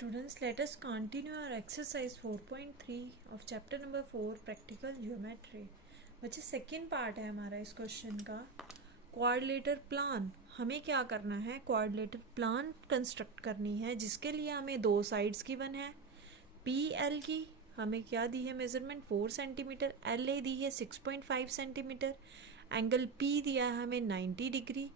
Students, let us continue our exercise 4.3 of chapter number 4 practical geometry. बच्चे second part है हमारा इस question का क्वाड्रिलेटर प्लान. हमें क्या करना है, क्वाड्रिलेटर प्लान कंस्ट्रक्ट करनी है जिसके लिए हमें दो साइड्स गिवन है. पी एल की हमें क्या दी है मेजरमेंट 4 सेंटीमीटर, एल ए दी है 6.5 सेंटीमीटर, एंगल पी दिया है हमें 90 डिग्री,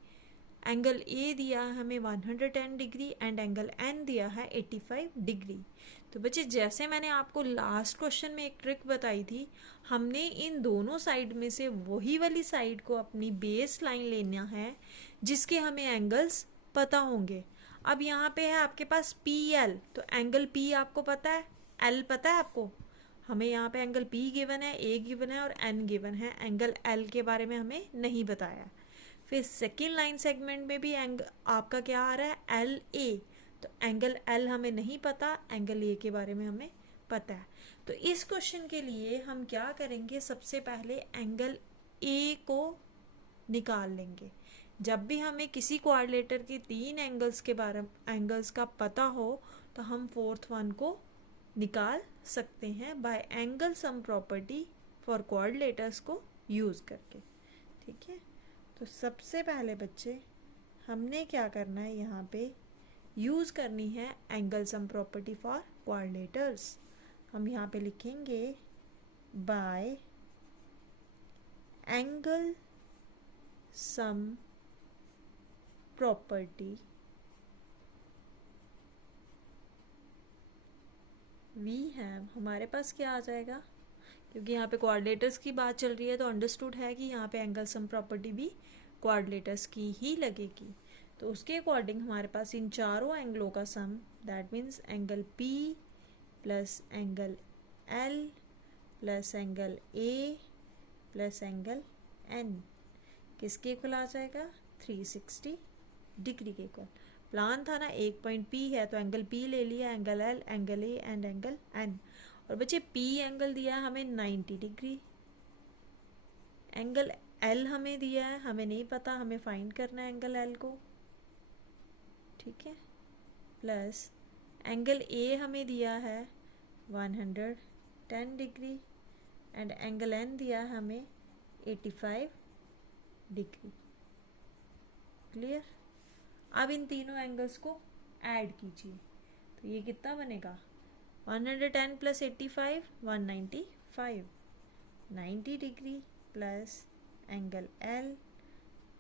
एंगल ए दिया है हमें 110 डिग्री एंड एंगल एन दिया है 85 डिग्री. तो बच्चे जैसे मैंने आपको लास्ट क्वेश्चन में एक ट्रिक बताई थी, हमने इन दोनों साइड में से वही वाली साइड को अपनी बेस लाइन लेना है जिसके हमें एंगल्स पता होंगे. अब यहाँ पे है आपके पास पी एल, तो एंगल पी आपको पता है, एल पता है आपको. हमें यहाँ पे एंगल पी गिवन है, ए गिवन है और एन गिवन है. एंगल एल के बारे में हमें नहीं बताया. फिर सेकेंड लाइन सेगमेंट में भी एंगल आपका क्या आ रहा है, एल ए. तो एंगल एल हमें नहीं पता, एंगल ए के बारे में हमें पता है. तो इस क्वेश्चन के लिए हम क्या करेंगे, सबसे पहले एंगल ए को निकाल लेंगे. जब भी हमें किसी क्वाड्रिलेटर के तीन एंगल्स के बारे में एंगल्स का पता हो तो हम फोर्थ वन को निकाल सकते हैं by angle sum property for quadrilaterals को यूज़ करके. ठीक है, तो सबसे पहले बच्चे हमने क्या करना है, यहाँ पे यूज़ करनी है angle sum property for quadrilaterals. हम यहाँ पे लिखेंगे by angle sum property we have, हमारे पास क्या आ जाएगा, क्योंकि यहाँ पे क्वाड्रिलेटर्स की बात चल रही है तो अंडरस्टूड है कि यहाँ पे एंगल सम प्रॉपर्टी भी क्वाड्रिलेटर्स की ही लगेगी. तो उसके अकॉर्डिंग हमारे पास इन चारों एंगलों का sum, that means angle P plus angle L plus angle A plus angle N किसके इक्वल आ जाएगा, 360 डिग्री के इक्वल. प्लान था ना, एक पॉइंट P है तो एंगल P ले लिया, angle L, angle A and angle N. और बच्चे P एंगल दिया है हमें 90 डिग्री, एंगल L हमें दिया है, हमें नहीं पता, हमें फाइंड करना है एंगल L को. ठीक है, प्लस एंगल A हमें दिया है 110 डिग्री एंड एंगल N दिया है हमें 85 डिग्री. क्लियर. अब इन तीनों एंगल्स को ऐड कीजिए तो ये कितना बनेगा, 110 plus 85 195, 90 degree plus angle L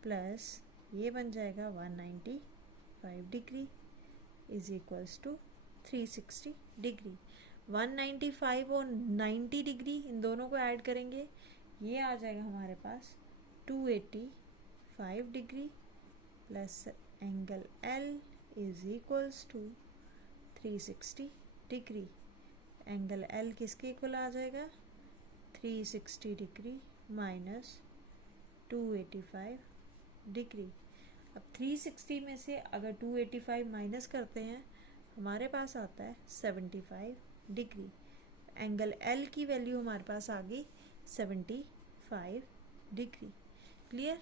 plus ये बन जाएगा 195 degree is equals to 360 degree. 195 और 90 डिग्री इन दोनों को ऐड करेंगे, ये आ जाएगा हमारे पास 285 degree plus angle L is equals to 360 degree. Angle L किसके इक्वल आ जाएगा, 360 डिग्री माइनस 285 डिग्री. अब 360 में से अगर 285 माइनस करते हैं हमारे पास आता है 75 डिग्री. एंगल L की वैल्यू हमारे पास आ गई 75 डिग्री. क्लियर.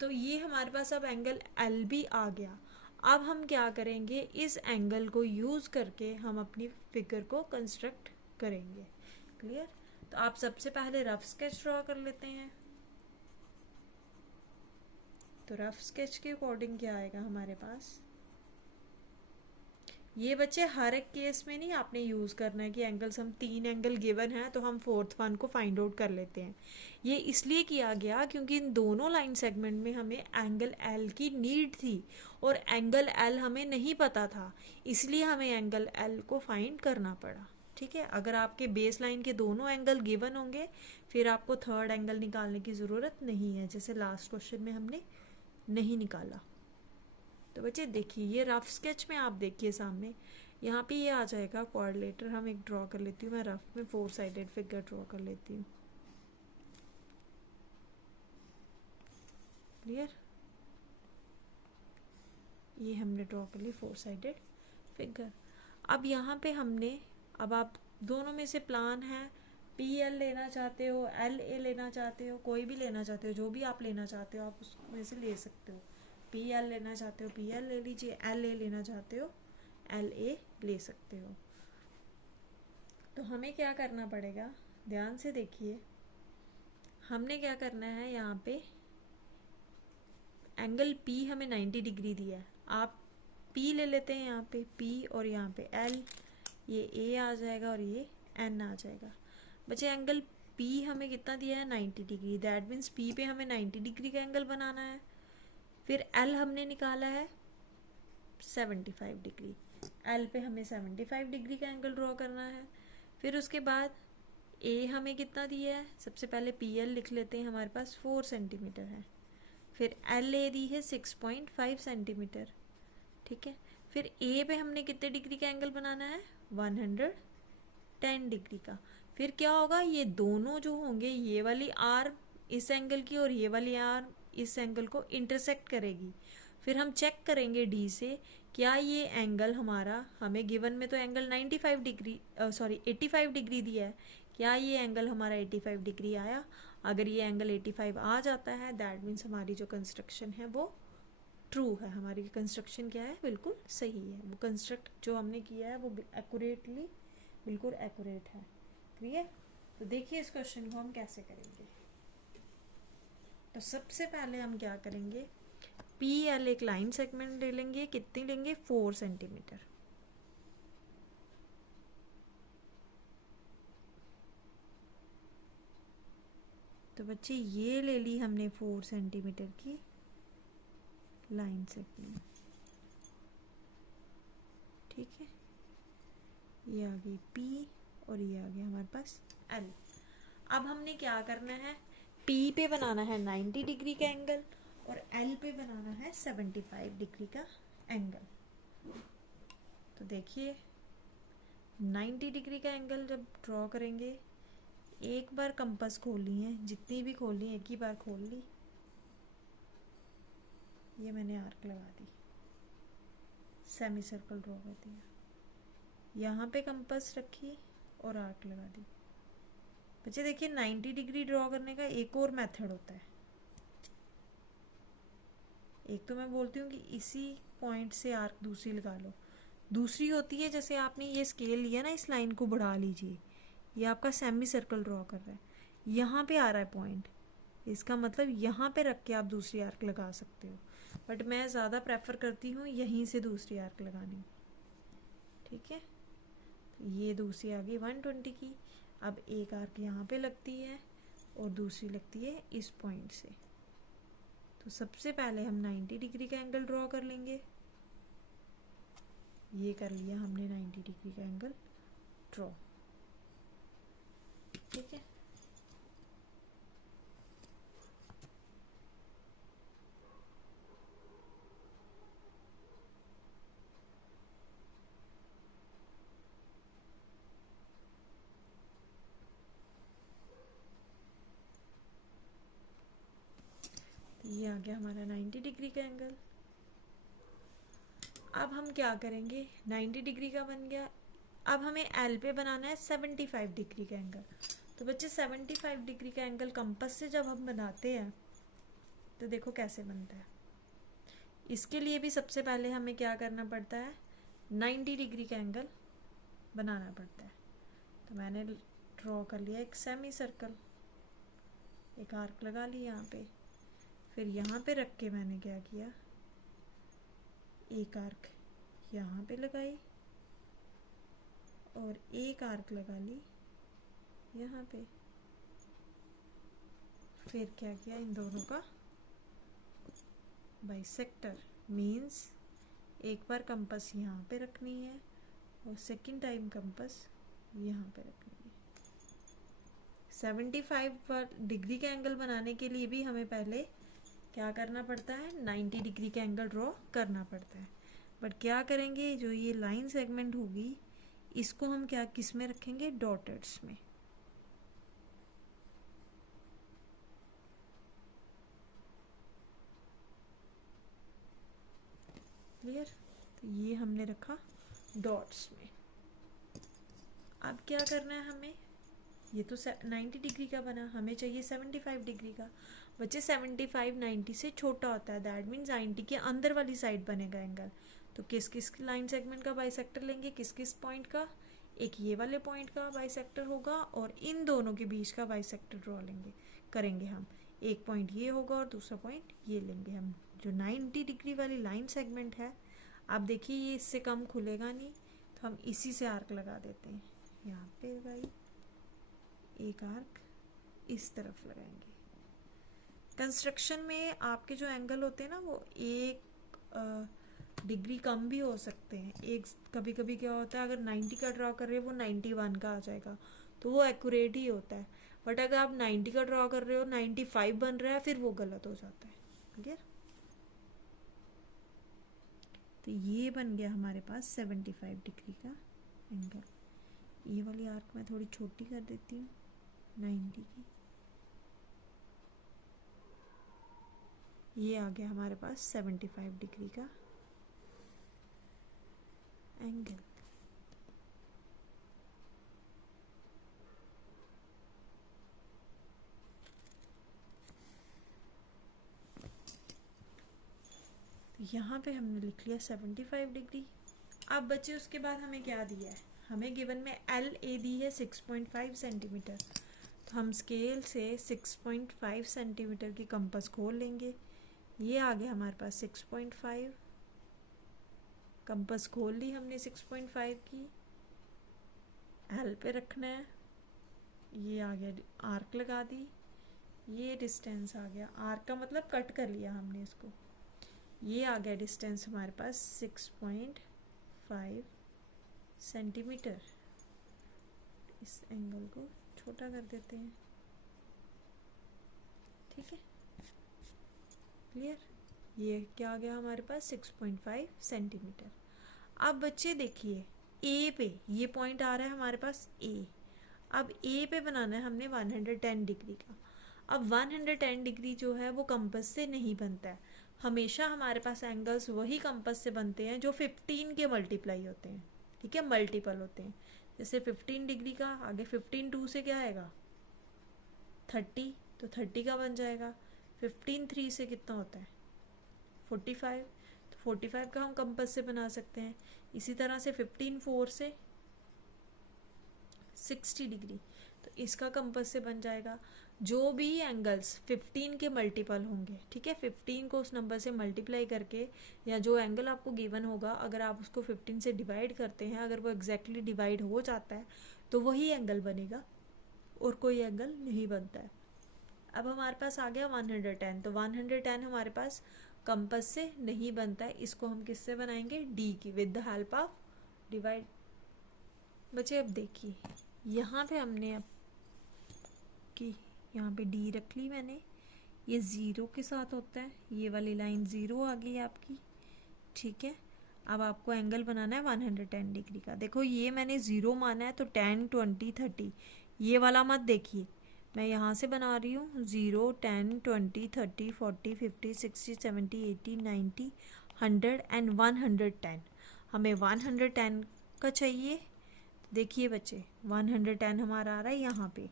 तो ये हमारे पास अब एंगल L भी आ गया. अब हम क्या करेंगे, इस एंगल को यूज़ करके हम अपनी फिगर को कंस्ट्रक्ट करेंगे. क्लियर. तो आप सबसे पहले रफ स्केच ड्रॉ कर लेते हैं. तो रफ स्केच के अकॉर्डिंग क्या आएगा हमारे पास, ये बच्चे हर एक केस में नहीं आपने यूज़ करना है कि एंगल्स हम तीन एंगल गिवन है तो हम फोर्थ वन को फाइंड आउट कर लेते हैं. ये इसलिए किया गया क्योंकि इन दोनों लाइन सेगमेंट में हमें एंगल L की नीड थी और एंगल L हमें नहीं पता था, इसलिए हमें एंगल L को फाइंड करना पड़ा. ठीक है, अगर आपके बेस लाइन के दोनों एंगल गिवन होंगे फिर आपको थर्ड एंगल निकालने की ज़रूरत नहीं है, जैसे लास्ट क्वेश्चन में हमने नहीं निकाला. तो बच्चे देखिए ये रफ स्केच में आप देखिए सामने यहाँ पे ये आ जाएगा क्वाड्रिलेटर. हम एक ड्रॉ कर लेती हूँ, मैं रफ में 4 साइडेड फिगर ड्रॉ कर लेती हूँ. क्लियर. ये हमने ड्रॉ कर ली 4 साइडेड फिगर. अब यहाँ पे हमने, अब आप दोनों में से प्लान है, PL लेना चाहते हो, LA लेना चाहते हो, कोई भी लेना चाहते हो, जो भी आप लेना चाहते हो आप उसमें से ले सकते हो. PL लेना चाहते हो PL ले लीजिए, LA लेना चाहते हो LA ले सकते हो। तो हमें क्या करना पड़ेगा, ध्यान से देखिए, हमने क्या करना है, यहाँ पे एंगल P हमें 90 डिग्री दिया है, आप P ले लेते हैं यहाँ पे P, और यहाँ पे L, ये A आ जाएगा और ये N आ जाएगा। बच्चे एंगल P हमें कितना दिया है, 90 डिग्री, दैट मीन्स P पे हमें 90 डिग्री का एंगल बनाना है। फिर L हमने निकाला है 75 डिग्री, L पे हमें 75 डिग्री का एंगल ड्रॉ करना है। फिर उसके बाद A हमें कितना दिया है, सबसे पहले PL लिख लेते हैं, हमारे पास 4 सेंटीमीटर है। फिर LA दी है 6.5 सेंटीमीटर, ठीक है। फिर A पे हमने कितने डिग्री का एंगल बनाना है, 110 डिग्री का। फिर क्या होगा, ये दोनों जो होंगे, ये वाली आर्म इस एंगल की और ये वाली आर्म इस एंगल को इंटरसेक्ट करेगी। फिर हम चेक करेंगे D से, क्या ये एंगल हमारा, हमें गिवन में तो एंगल 95 डिग्री 85 डिग्री दिया है, क्या ये एंगल हमारा 85 डिग्री आया। अगर ये एंगल 85 आ जाता है, दैट मीन्स हमारी जो कंस्ट्रक्शन है वो ट्रू है, हमारी कंस्ट्रक्शन क्या है, बिल्कुल सही है, वो कंस्ट्रक्ट जो हमने किया है वो एक्यूरेटली, बिल्कुल एक्यूरेट है। क्लियर। तो देखिए इस क्वेश्चन को हम कैसे करेंगे। तो सबसे पहले हम क्या करेंगे, PL एक लाइन सेगमेंट ले लेंगे, कितनी लेंगे, 4 सेंटीमीटर। तो बच्चे ये ले ली हमने 4 सेंटीमीटर की लाइन सेगमेंट, ठीक है। ये आ गई P और ये आ गया हमारे पास L। अब हमने क्या करना है, P पे बनाना है 90 डिग्री का एंगल और L पे बनाना है 75 डिग्री का एंगल। तो देखिए 90 डिग्री का एंगल जब ड्रॉ करेंगे, एक बार कंपास खोलनी है, जितनी भी खोलनी है एक ही बार खोल ली, ये मैंने आर्क लगा दी, सेमी सर्कल ड्रॉ कर दिया, यहाँ पे कंपास रखी और आर्क लगा दी। बच्चे देखिए 90 डिग्री ड्रॉ करने का एक और मेथड होता है। एक तो मैं बोलती हूँ कि इसी पॉइंट से आर्क दूसरी लगा लो, दूसरी होती है जैसे आपने ये स्केल लिया ना, इस लाइन को बढ़ा लीजिए, ये आपका सेमी सर्कल ड्रॉ कर रहा है, यहाँ पे आ रहा है पॉइंट, इसका मतलब यहाँ पे रख के आप दूसरी आर्क लगा सकते हो, बट मैं ज़्यादा प्रेफर करती हूँ यहीं से दूसरी आर्क लगानी, ठीक है। तो ये दूसरी आ गई 120 की। अब एक आर्क यहाँ पे लगती है और दूसरी लगती है इस पॉइंट से। तो सबसे पहले हम 90 डिग्री का एंगल ड्रॉ कर लेंगे, ये कर लिया हमने 90 डिग्री का एंगल ड्रॉ, ठीक है। ये आ गया हमारा 90 डिग्री का एंगल। अब हम क्या करेंगे, 90 डिग्री का बन गया, अब हमें L पे बनाना है 75 डिग्री का एंगल। तो बच्चे 75 डिग्री का एंगल कंपास से जब हम बनाते हैं तो देखो कैसे बनता है। इसके लिए भी सबसे पहले हमें क्या करना पड़ता है, 90 डिग्री का एंगल बनाना पड़ता है। तो मैंने ड्रॉ कर लिया एक सेमी सर्कल, एक आर्क लगा ली यहाँ पे, फिर यहाँ पे रख के मैंने क्या किया, एक आर्क यहाँ पे लगाई और एक आर्क लगा ली यहाँ पे, फिर क्या किया, इन दोनों का बाइसेक्टर, मीन्स एक बार कंपास यहाँ पे रखनी है और सेकंड टाइम कंपास यहाँ पे रखनी है। 75 डिग्री का एंगल बनाने के लिए भी हमें पहले क्या करना पड़ता है, 90 डिग्री का एंगल ड्रॉ करना पड़ता है। बट क्या करेंगे, जो ये लाइन सेगमेंट होगी इसको हम क्या किस में रखेंगे, डॉटेड्स में। क्लियर। तो ये हमने रखा डॉट्स में। अब क्या करना है हमें, ये तो 90 डिग्री का बना, हमें चाहिए 75 डिग्री का। बच्चे 75 90 से छोटा होता है, दैट मीन्स 90 के अंदर वाली साइड बनेगा एंगल। तो किस किस लाइन सेगमेंट का बाइसेक्टर लेंगे, किस किस पॉइंट का, एक ये वाले पॉइंट का बाइसेक्टर होगा और इन दोनों के बीच का बाइसेक्टर ड्रॉ करेंगे हम। एक पॉइंट ये होगा और दूसरा पॉइंट ये लेंगे हम। जो 90 डिग्री वाली लाइन सेगमेंट है, आप देखिए ये इससे कम खुलेगा नहीं, तो हम इसी से आर्क लगा देते हैं। यहाँ पे लगाई एक आर्क, इस तरफ लगाएंगे। कंस्ट्रक्शन में आपके जो एंगल होते हैं ना, वो एक डिग्री कम भी हो सकते हैं। एक कभी कभी क्या होता है, अगर 90 का ड्रॉ कर रहे हो वो 91 का आ जाएगा, तो वो एक्यूरेट ही होता है। बट अगर आप 90 का ड्रॉ कर रहे हो 95 बन रहा है, फिर वो गलत हो जाता है। क्लियर? तो ये बन गया हमारे पास 75 डिग्री का एंगल। ये वाली आर्क मैं थोड़ी छोटी कर देती हूँ, 90 की। ये आ गया हमारे पास 75 डिग्री का एंगल। यहाँ पे हमने लिख लिया 75 डिग्री। अब बच्चे उसके बाद हमें क्या दिया है, हमें गिवन में एल ए दी है 6.5 सेंटीमीटर। तो हम स्केल से 6.5 सेंटीमीटर की कंपास खोल लेंगे। ये आ गया हमारे पास 6.5, कंपास खोल ली हमने 6.5 की, एल पे रखना है। ये आ गया, आर्क लगा दी, ये डिस्टेंस आ गया। आर्क का मतलब कट कर लिया हमने इसको। ये आ गया डिस्टेंस हमारे पास 6.5 सेंटीमीटर। इस एंगल को छोटा कर देते हैं, ठीक है? क्लियर? ये क्या आ गया हमारे पास 6.5 सेंटीमीटर। अब बच्चे देखिए, ए पे ये पॉइंट आ रहा है हमारे पास ए। अब ए पे बनाना है हमने 110 डिग्री का। अब 110 डिग्री जो है वो कंपास से नहीं बनता है। हमेशा हमारे पास एंगल्स वही कंपास से बनते हैं जो 15 के मल्टीप्लाई होते हैं, ठीक है, मल्टीपल होते हैं। जैसे 15 डिग्री का आगे 15 2 से क्या आएगा 30, तो 30 का बन जाएगा। 15 3 से कितना होता है 45, तो 45 का हम कंपास से बना सकते हैं। इसी तरह से 15 4 से 60 डिग्री, तो इसका कंपास से बन जाएगा। जो भी एंगल्स 15 के मल्टीपल होंगे, ठीक है, 15 को उस नंबर से मल्टीप्लाई करके, या जो एंगल आपको गिवन होगा अगर आप उसको 15 से डिवाइड करते हैं, अगर वो एग्जैक्टली डिवाइड हो जाता है तो वही एंगल बनेगा और कोई एंगल नहीं बनता है। अब हमारे पास आ गया 110, तो 110 हमारे पास कंपास से नहीं बनता है। इसको हम किससे बनाएंगे, डी की, with the help of divide. बच्चे अब देखिए, यहाँ पे हमने अब की यहाँ पे डी रख ली मैंने, ये ज़ीरो के साथ होता है, ये वाली लाइन ज़ीरो आ गई आपकी, ठीक है। अब आपको एंगल बनाना है 110 डिग्री का। देखो ये मैंने ज़ीरो माना है, तो 10 20 30, ये वाला मत देखिए, मैं यहाँ से बना रही हूँ 0 10 20 30 40 50 60 70 80 90 100 एंड 110। हमें 110 का चाहिए। देखिए बच्चे 110 हमारा आ रहा है यहाँ पे,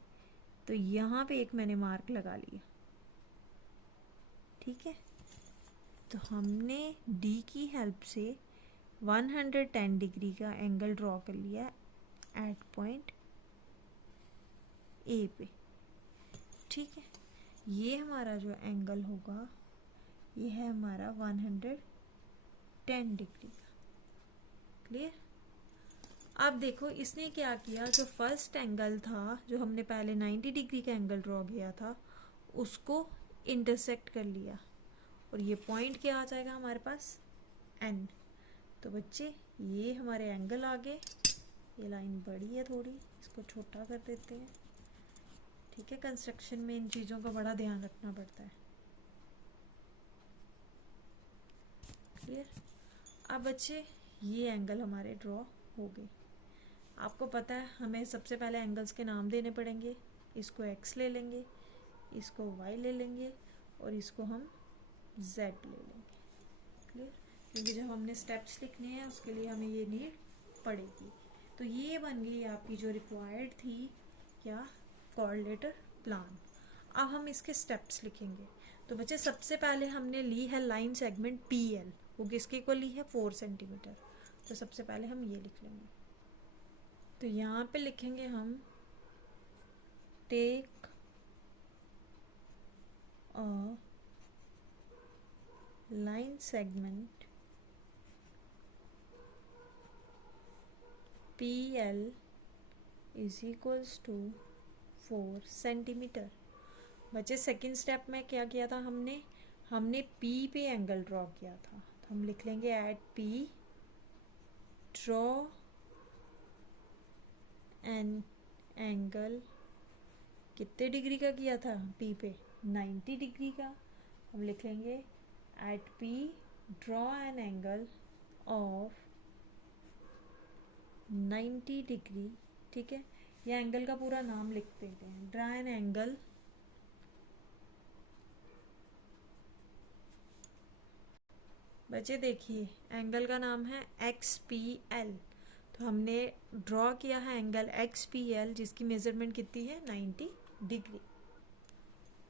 तो यहाँ पे एक मैंने मार्क लगा लिया, ठीक है। तो हमने डी की हेल्प से 110 डिग्री का एंगल ड्रॉ कर लिया एट पॉइंट ए पे, ठीक है। ये हमारा जो एंगल होगा ये है हमारा 110 डिग्री का। क्लियर? अब देखो इसने क्या किया, जो फर्स्ट एंगल था, जो हमने पहले 90 डिग्री का एंगल ड्रॉ किया था, उसको इंटरसेक्ट कर लिया, और ये पॉइंट क्या आ जाएगा हमारे पास, एन। तो बच्चे ये हमारे एंगल आ गए। ये लाइन बड़ी है थोड़ी, इसको छोटा कर देते हैं, ठीक है। कंस्ट्रक्शन में इन चीज़ों का बड़ा ध्यान रखना पड़ता है। क्लियर? अब बच्चे ये एंगल हमारे ड्रॉ हो गए। आपको पता है हमें सबसे पहले एंगल्स के नाम देने पड़ेंगे। इसको x ले लेंगे, इसको y ले लेंगे, और इसको हम z ले लेंगे। क्लियर? क्योंकि जब हमने स्टेप्स लिखने हैं उसके लिए हमें ये नीड पड़ेगी। तो ये बन गई आपकी जो रिक्वायर्ड थी क्या, कोऑर्डिनेटर प्लान। अब हम इसके स्टेप्स लिखेंगे। तो बच्चे सबसे पहले हमने ली है लाइन सेगमेंट PL, वो किसके इक्वल ली है 4 सेंटीमीटर। तो सबसे पहले हम ये लिख लेंगे। तो यहाँ पे लिखेंगे हम take a line segment PL is equals to 4 centimetre. बच्चे सेकेंड स्टेप में क्या किया था हमने P पे एंगल ड्रॉ किया था। तो हम लिख लेंगे at P draw an angle, कितने डिग्री का किया था P पे 90 डिग्री का। हम लिख लेंगे at P draw an angle of 90 degree. ठीक है, ये एंगल का पूरा नाम लिख देते हैं, ड्रॉ एन एंगल बच्चे देखिए एंगल का नाम है XPL। तो हमने ड्रॉ किया है एंगल XPL जिसकी मेजरमेंट कितनी है 90 degree.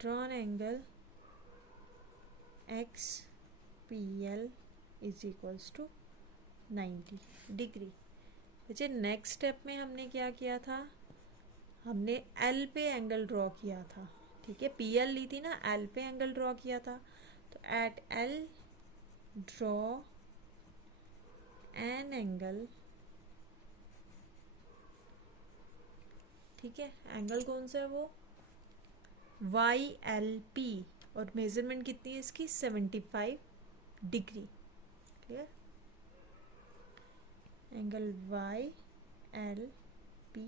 Draw an angle XPL is equals to 90 degree. बच्चे नेक्स्ट स्टेप में हमने क्या किया था, हमने L पे एंगल ड्रॉ किया था। ठीक है, PL ली थी ना, L पे एंगल ड्रॉ किया था। तो at L draw an angle. ठीक है, एंगल कौन सा है वो YLP और मेजरमेंट कितनी है इसकी 75 डिग्री। क्लियर, एंगल YLP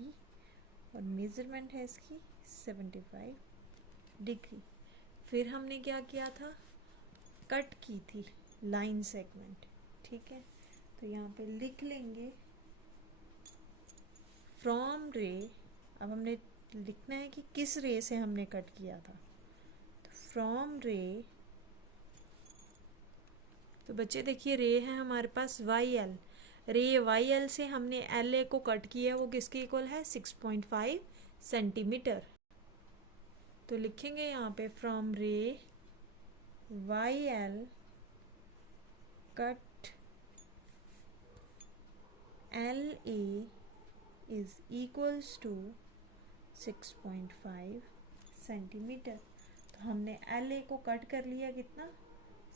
और मेजरमेंट है इसकी 75 डिग्री। फिर हमने क्या किया था, कट की थी लाइन सेगमेंट। ठीक है, तो यहाँ पे लिख लेंगे फ्रॉम रे। अब हमने लिखना है कि किस रे से हमने कट किया था। तो फ्रॉम रे, तो बच्चे देखिए रे है हमारे पास YL। रे YL से हमने LA को कट किया, वो किसके इक्वल है 6.5 सेंटीमीटर। तो लिखेंगे यहाँ पे फ्रॉम रे YL cut LA is equals to 6.5 centimetre. तो हमने LA को कट कर लिया कितना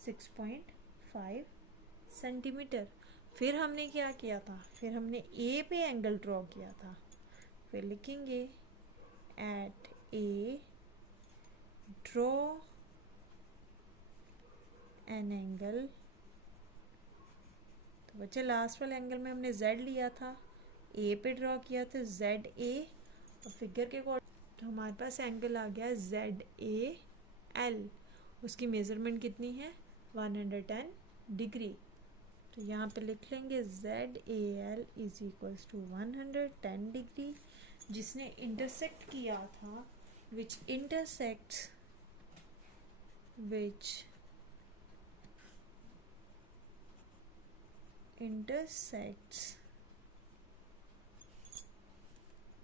6.5 सेंटीमीटर। फिर हमने क्या किया था, फिर हमने A पे एंगल ड्रॉ किया था। फिर लिखेंगे at A draw an angle. तो बच्चे लास्ट वाले एंगल में हमने Z लिया था, A पे ड्रॉ किया था ZA और फिगर के अकॉर्डिंग तो हमारे पास एंगल आ गया ZAL। उसकी मेजरमेंट कितनी है 110 डिग्री। तो यहाँ पे लिख लेंगे ZAL is equals to 110 degree, जिसने इंटरसेक्ट किया था which intersects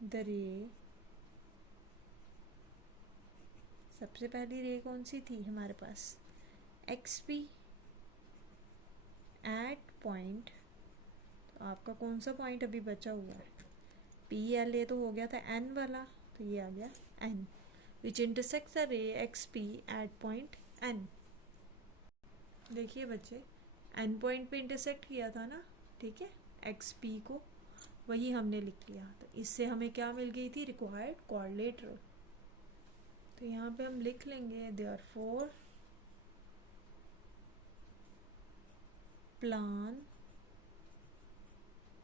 the ray। सबसे पहली रे कौन सी थी हमारे पास XP एट पॉइंट। तो आपका कौन सा पॉइंट अभी बचा हुआ है PLA तो हो गया था N वाला, तो ये आ गया N which intersect the ray XP at point N। देखिए बच्चे N पॉइंट पे इंटरसेक्ट किया था ना, ठीक है, XP को वही हमने लिख लिया। तो इससे हमें क्या मिल गई थी रिक्वायर्ड क्वाड्रिलेटरल। तो यहाँ पे हम लिख लेंगे therefore plan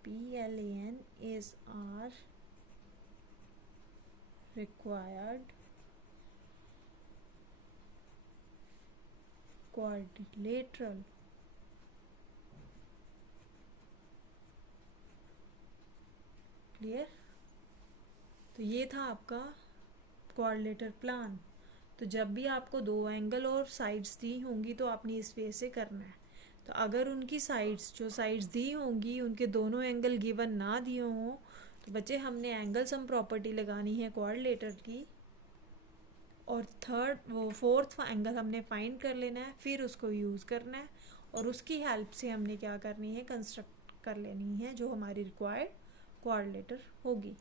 PLAN is our required quadrilateral। Clear, तो ये था आपका क्वाड्रिलेटरल प्लान। तो जब भी आपको दो एंगल और साइड्स दी होंगी तो आपने इस वे से करना है। तो अगर उनकी साइड्स जो साइड्स दी होंगी उनके दोनों एंगल गिवन ना दिए हों तो बच्चे हमने एंगल सम प्रॉपर्टी लगानी है क्वाड्रिलेटरल की, और फोर्थ एंगल हमने फाइंड कर लेना है, फिर उसको यूज़ करना है और उसकी हेल्प से हमने क्या करनी है, कंस्ट्रक्ट कर लेनी है जो हमारी रिक्वायर्ड क्वाड्रिलेटर होगी।